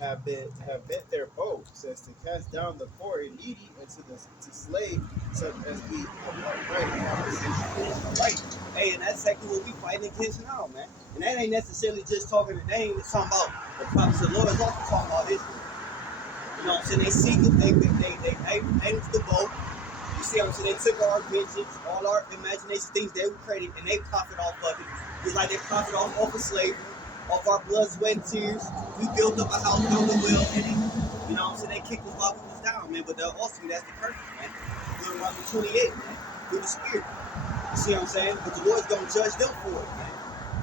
have bent their bow, says to cast down the poor and needy, and to slay such as be upright in conversation. Right. Hey, and that's exactly what we fighting against now, man. And that ain't necessarily just talking the name. It's talking about the prophets of the Lord. It's also talking about Israel. You know what I'm saying? They seek it. They aim for the boat. You see what I'm saying? They took our inventions, all our imagination, things that we created, and they profit off of it. Just like they profit off of slavery, off our blood, sweat, and tears. We built up a house, built a well in it. You know what I'm saying? They kicked us while we was down, man. But ultimately, that's the purpose, man. Deuteronomy 28, man. Through the Spirit. You see what I'm saying? But the Lord's going to judge them for it, man.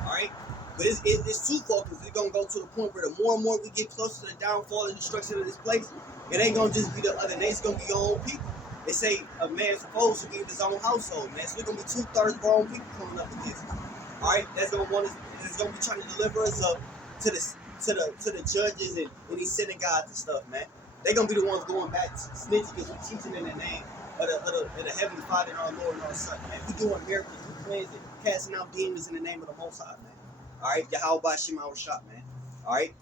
All right? But it's twofold, because it's going to go to the point where the more and more we get closer to the downfall and destruction of this place, it ain't going to just be the other nation. It's going to be your own people. They say a man's supposed to be in his own household, man. So we're going to be 2/3 of our own people coming up against us. All right? That's going to want us. It's going to be trying to deliver us up to the judges and these synagogues and stuff, man. They're going to be the ones going back to snitching because we're teaching in the name of the Heavenly Father and our Lord and our Son, man. We doing miracles, we cleansing, casting out demons in the name of the Most High, man. All right? Yahweh Shema Rashad, man. All right?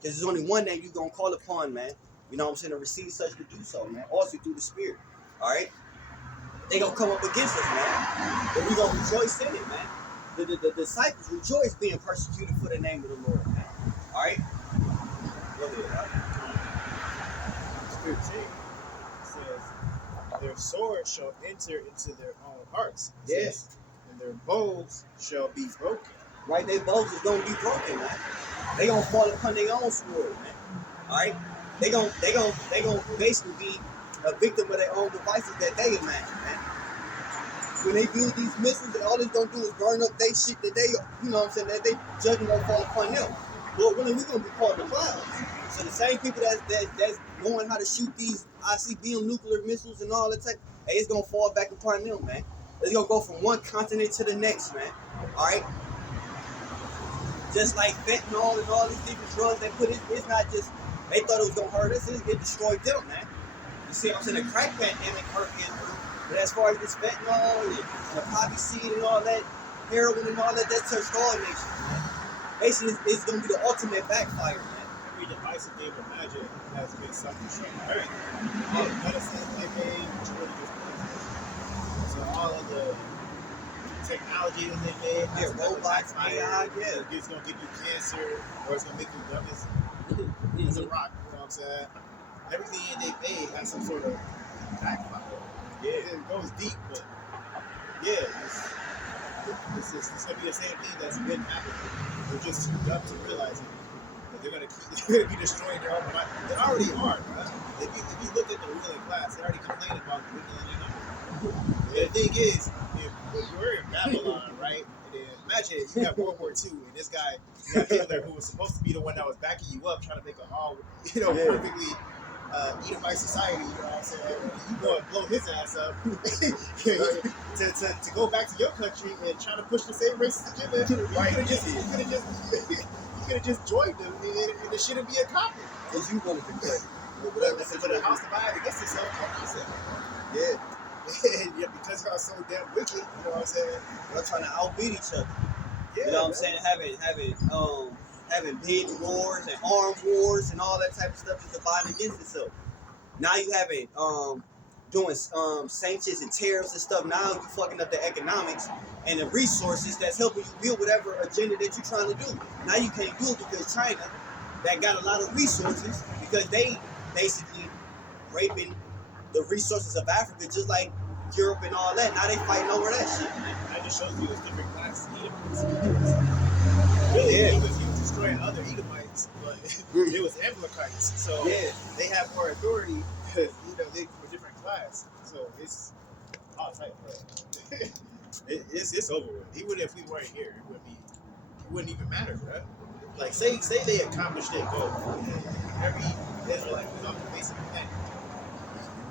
Because there's only one name you're going to call upon, man. You know what I'm saying? To receive such to do so, man. Also through the Spirit. All right? They going to come up against us, man. But we going to rejoice in it, man. The disciples rejoice being persecuted for the name of the Lord, man. All right? Go ahead, 15 says, their sword shall enter into their own hearts. Yes. And their bows shall be broken. Right? Their bows is going to be broken, man. They going to fall upon their own sword, man. All right? They gonna basically be a victim of their own devices that they imagine, man. When they build these missiles, and all it's gonna do is burn up their shit that they, you know what I'm saying, that they judgment gonna fall upon them. Lord willing, we're gonna be caught in the clouds. So the same people that's knowing how to shoot these ICBM nuclear missiles and all that type, hey, it's gonna fall back upon them, man. It's gonna go from one continent to the next, man. All right. Just like fentanyl and all these different drugs they put in, it's not just they thought it was gonna hurt us, it destroyed them, man. You see what I'm saying? The crack pandemic hurt Israel. But as far as this fentanyl and the poppy seed and all that, heroin and all that, that touched all nations, man. Basically, it's going to be the ultimate backfire, man. Every device that they've imagined has been self-destructive. All the medicines they made, which really just poisonous. So all of the technology that they made, robots, AI, yeah. It's going to give you cancer, or it's going to make you dumb as a rock, you know what I'm saying? Everything they made has some sort of backfire. Yeah, it goes deep, but yeah, it's gonna be the same thing that's been happening. They're just too dumb to realize it. But they're gonna be destroying their own mind. They already are, right? If you look at the ruling class, they already complain about the dwindling number. And the thing is, if you're in Babylon, right? And then imagine you got World War II, and this guy, you got Hitler, who was supposed to be the one that was backing you up, trying to make a all, perfectly Edomite society, you know what I'm saying? You go and blow his ass up to go back to your country and try to push the same racist agenda. You could have just joined them, and it shouldn't be a conflict. Because you wanted to cut it. For the house divided against itself, yeah, because y'all so damn wicked, you know what I'm saying? Y'all trying to outbeat each other. Yeah, you know what I'm saying? Having bid wars and armed wars and all that type of stuff is dividing against itself. Now you having doing sanctions and tariffs and stuff. Now you fucking up the economics and the resources that's helping you build whatever agenda that you're trying to do. Now you can't do it because China, that got a lot of resources, because they basically raping the resources of Africa, just like Europe and all that. Now they fighting over that shit. That just shows you it's different classes of Edomites. Really, he was destroying other Edomites, but it was Amalekites. So they have more authority because they from a different class. So it's all type, bro. It's over with. Even if we weren't here, it wouldn't even matter, bro. Like say they accomplished their goal, every Israelite was off the face of the planet.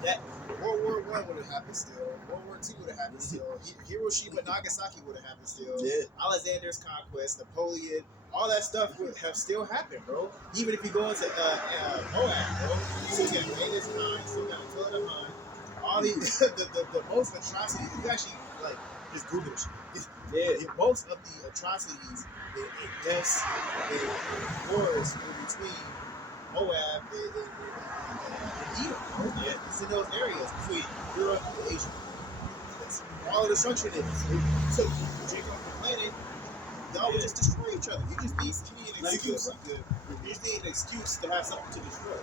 That World War I would have happened still. World War II would have happened still. Hiroshima, Nagasaki would have happened still. Yeah. Alexander's conquest, Napoleon, all that stuff would have still happened, bro. Even if you go into Moab, bro, you still got Genghis Khan, you still got Attila the Hun. All these, the most atrocities. You actually just Google this shit. Most of the atrocities, the deaths, the wars in between Moab and Edom. Yeah, it's in those areas between Europe and Asia. That's all the destruction is. So Jacob off the planet, y'all would just destroy each other. You just need an excuse. You just need an excuse to have something to destroy.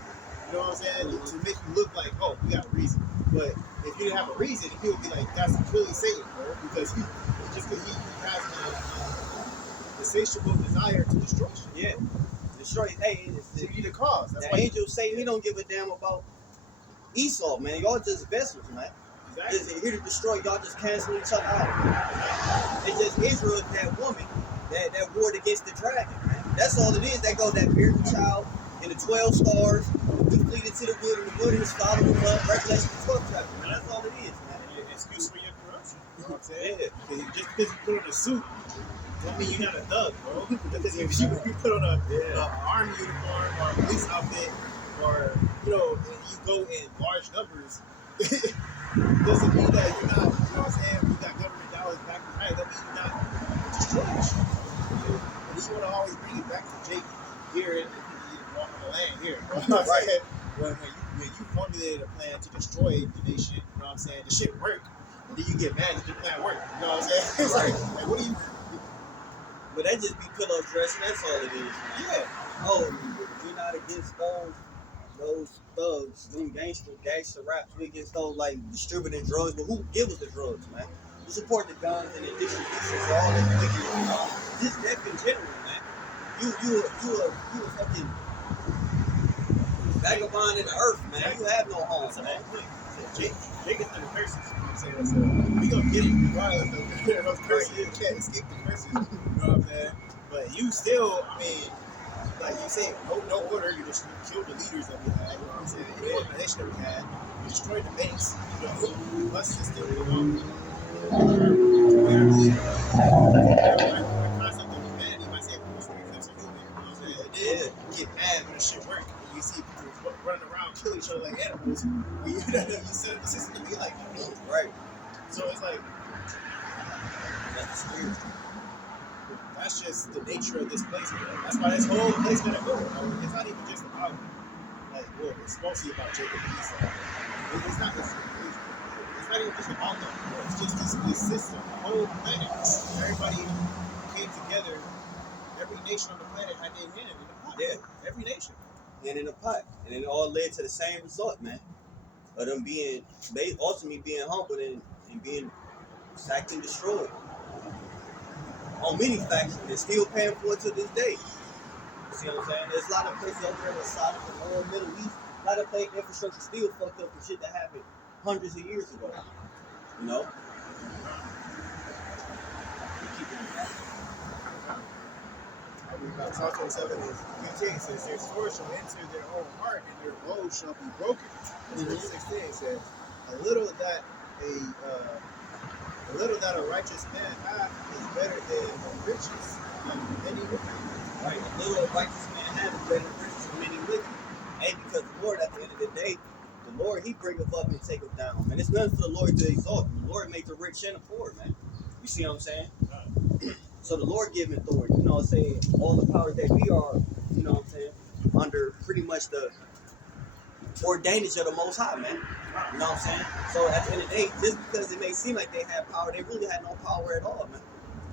You know what I'm saying? To make you look like, oh, we got a reason. But if you didn't have a reason, he would be like, that's clearly Satan, bro. Because he has the insatiable desire to destroy you. Yeah. Destroy. Hey, So you need a cause. That's the why angel say he don't give a damn about Esau, man. Y'all just vessels, man. Exactly. Just here to destroy. Y'all just cancel each other out. It's just Israel, that woman that warred against the dragon, man. That's all it is. That goes that miracle child and the 12 stars. We fleed into the wilderness, following the Revelation 12 chapter, man. That's all it is, man. Excuse for your corruption. You know what I'm saying? Yeah. Just because you put on a suit don't mean you're not a thug, bro. Because if you put on a army uniform or a police outfit, or and you go in large numbers, doesn't mean that you're not. You know what I'm saying? We got government dollars back behind. That means you're not destroying shit. And you want to always bring it back to Jake here and walk on the land here. You know what I'm saying? When you formulated a plan to destroy the nation, you know what I'm saying? The shit worked, and then you get mad that the plan worked. You know what I'm saying? It's like what do you? But that just be pillow dressing. That's all it is, man. Yeah. Oh, we're not against those thugs, them gangster raps. We against those like distributing drugs. But who give us the drugs, man? We support the guns and the distribution for all this wicked, just death in general, man. You a fucking vagabond in the earth, man. You have no home, man. Jake is the curses. You know what I'm saying? So we gonna get it regardless of those curses. You can't escape the curses. You know what I'm saying? But you still, I mean, like you say, no order. You just killed the leaders that we had. You know what I'm saying? The organization that we had. You destroyed the base. You know, the bus system. You know, our concept of humanity might say we're superhuman. You know what I'm saying? And then you get mad when the shit work. You see people running around, killing each other like animals. You set up the system to be like, right? So it's like that's just the nature of this place. That's why this whole place gonna go. It's not even just about it's mostly about Jacob and Esau. It's not even just about them. It's just this system, the whole planet. Everybody came together. Every nation on the planet had their hand in the pot. Yeah, every nation. And in a pot, and it all led to the same result, man. Of them ultimately being humbled and being sacked and destroyed on many factions. They're still paying for it to this day. You see what I'm saying? There's a lot of places over there in the South and the Middle East. A lot of place infrastructure still fucked up for shit that happened hundreds of years ago. You know. Psalm 27 is 15 says, their sword shall enter their own heart, and their bow shall be broken. And verse 16 says, a little that a righteous man hath is better than riches and many wicked. Right, a little a righteous man hath is better than riches and many wicked. Hey, because the Lord, at the end of the day, the Lord, He bringeth up and taketh down, man. It's nothing for the Lord to exalt. The Lord make the rich and the poor, man. You see what I'm saying? So the Lord giving authority, you know what I'm saying? All the powers that we are, you know what I'm saying, under pretty much the ordainage of the Most High, man. You know what I'm saying? So at the end of the day, just because it may seem like they had power, they really had no power at all, man.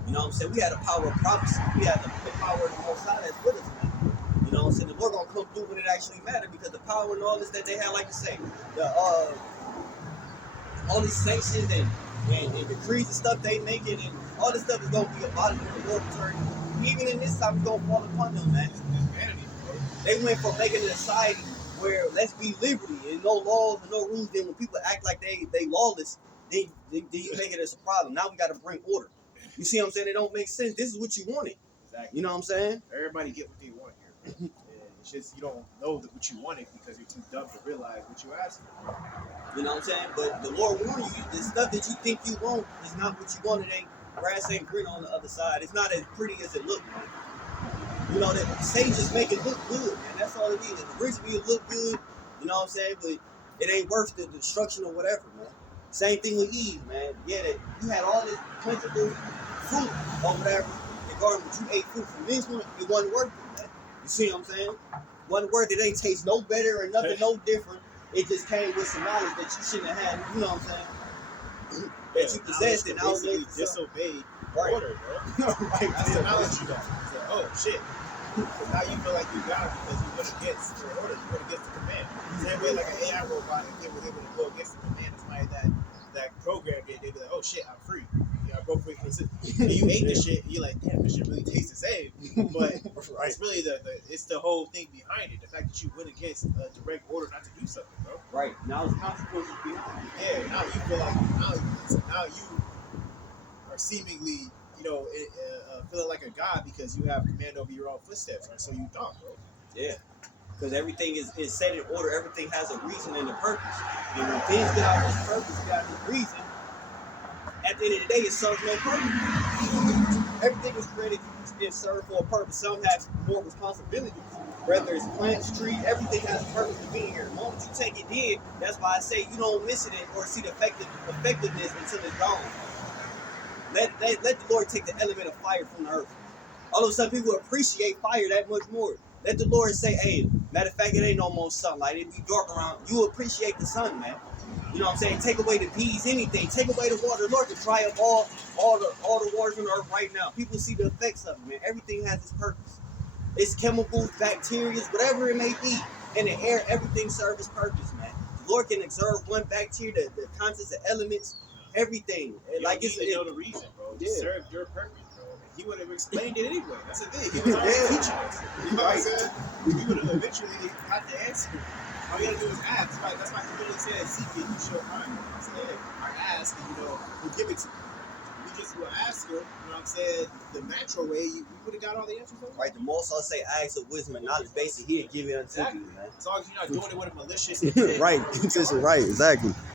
You know what I'm saying? We had the power of prophecy. We had the power of the Most High that's with us, man. You know what I'm saying? The Lord gonna come through when it actually matters, because the power and all this that they had, like you say, all these sanctions and decrees and stuff they making, and all this stuff is gonna be abolished when the Lord returns. Even in this time, it's gonna fall upon them, man. They went from making a society where let's be liberty and no laws and no rules. Then when people act like they lawless, then you make it as a problem. Now we got to bring order. You see what I'm saying? It don't make sense. This is what you wanted. Exactly. You know what I'm saying? Everybody get what they want here. And it's just you don't know what you wanted because you're too dumb to realize what you asked for. You know what I'm saying? But the Lord warned you, the stuff that you think you want is not what you want. It ain't grass ain't green on the other side. It's not as pretty as it looks, man. You know, that sages make it look good, man. That's all it is. Originally it look good, you know what I'm saying? But it ain't worth the destruction or whatever, man. Same thing with Eve, man. Yeah, that you had all this plentiful fruit or whatever in the garden, but you ate fruit from this one, it wasn't worth it, man. You see what I'm saying? one word that ain't taste no better or nothing no different. It just came with some knowledge that you shouldn't have had. You know what I'm saying? That you possessed and now basically disobeyed order, bro. Right. That's the knowledge you got. It's like, oh shit. Because now you feel like you got it because you went against the order, you went against the command. Same way like an AI robot, if they were able to go against the command of somebody that programmed it, they'd be like, oh shit, I'm free. I broke free from the system. And you ate the shit, and you're like, damn, this shit really tastes the same. But Right. it's really it's the whole thing behind it. The fact that you went against a direct order not to do something, bro. Right. Now it's consequences behind it. Yeah, now you feel like now you are seemingly, feeling like a god because you have command over your own footsteps, right? So you don't, bro. Yeah. Because everything is set in order. Everything has a reason and a purpose. And when things get out of this purpose, get out of this reason, at the end of the day, it serves no purpose. Everything was created and served for a purpose. Some have more responsibilities. Whether it's plants, trees, everything has a purpose to be here. The moment you take it in, that's why I say you don't miss it or see the effectiveness until it's gone. Let the Lord take the element of fire from the earth. All of a sudden, people appreciate fire that much more. Let the Lord say, hey, matter of fact, it ain't no more sunlight. It be dark around. You appreciate the sun, man. You know what I'm saying? Take away the bees, anything. Take away the water. The Lord can dry up all the waters on the earth right now. People see the effects of it, man. Everything has its purpose. It's chemicals, bacteria, whatever it may be. In the air, everything serves its purpose, man. The Lord can observe one bacteria, the contents of elements, everything. You like don't need to know the reason, bro. It served your purpose, bro. He would have explained it anyway. That's the thing. He was already teaching us. You know what I'm saying? We would have eventually got the answer. All you gotta do is ask. Right? That's why he literally said, seek it, you shall find it. I said, I ask, and he'll give it to you. We just will ask him, you know what I'm saying, the natural way, we would have got all the answers. Right, the most I'll say acts of wisdom and knowledge, basically, he'll give it unto you, man. As long as you're not doing it with a malicious intent. Right, right, exactly.